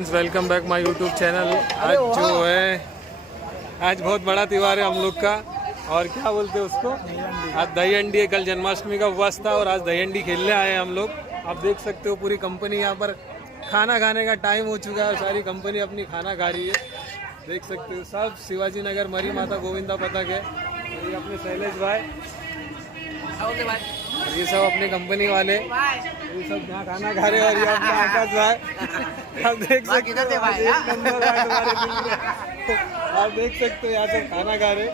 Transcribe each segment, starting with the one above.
Welcome back माय YouTube channel. आज जो है आज बहुत बड़ा त्यौहार है हम लोग का। और क्या बोलते हैं उसको, आज दही हंडी है। कल जन्माष्टमी का उपवास था और आज दही हंडी खेलने आए हैं हम लोग। आप देख सकते हो पूरी कंपनी यहाँ पर खाना खाने का टाइम हो चुका है। सारी कंपनी अपनी खाना खा रही है, देख सकते हो। सब शिवाजी नगर मरी माता गोविंदा पता के ये अपने शैलेश भाई, ये सब अपने कंपनी वाले, ये सब यहाँ खाना खा रहे हैं। और ये अपना आकाश भाई, आप देख सकते हो, एक नंबर भाई हमारे दिल में। आप देख सकते हो यहाँ सब खाना खा रहे।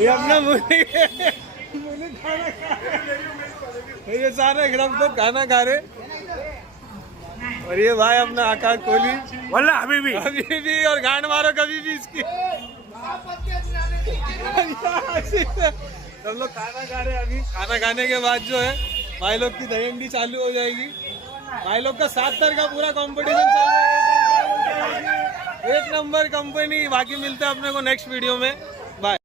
ये अपना मुनी खाना खा रहे, ये सारे ग्रुप तो खाना खा रहे। और ये भाई अपना आकाश कोहली, वल्ला अभी भी और गांड मारो कभी भी इसकी। सब लोग खाना खा रहे हैं। अभी खाना खाने के बाद जो है भाई लोग की दही हंडी चालू हो जाएगी। भाई लोग का 7 तर का पूरा कंपटीशन चल रहा है। एक नंबर कंपनी। बाकी मिलते हैं अपने को नेक्स्ट वीडियो में। Bye.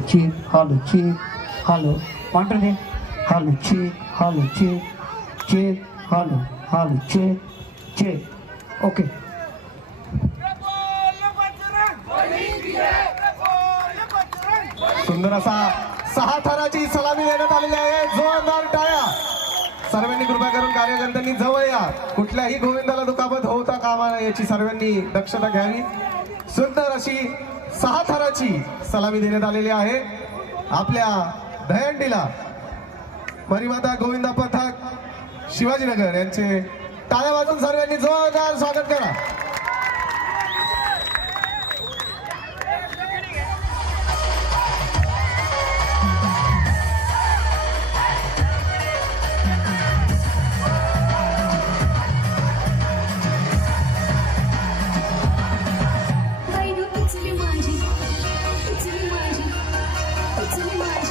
check, hello, one again, hello, check, hello, check, okay. सुंदर असा 6 थराची सलामी देण्यात आलेली आहे। जोरदार टाळ्या सर्वांनी कृपा करून कार्यकर्त्यांनी जवळ या। कुठल्याही गोविंदाला दुखापत होता कामा नये याची सर्वांनी दक्षता घ्यावी। सुंदर अशी 6 थराची सलामी देण्यात आलेली आहे आपल्या दहीहंडीला। मरीमाता गोविंदा पथक शिवाजीनगर यांचे टाळ्या वाजवून सर्वांनी जोरदार स्वागत करा। It's me,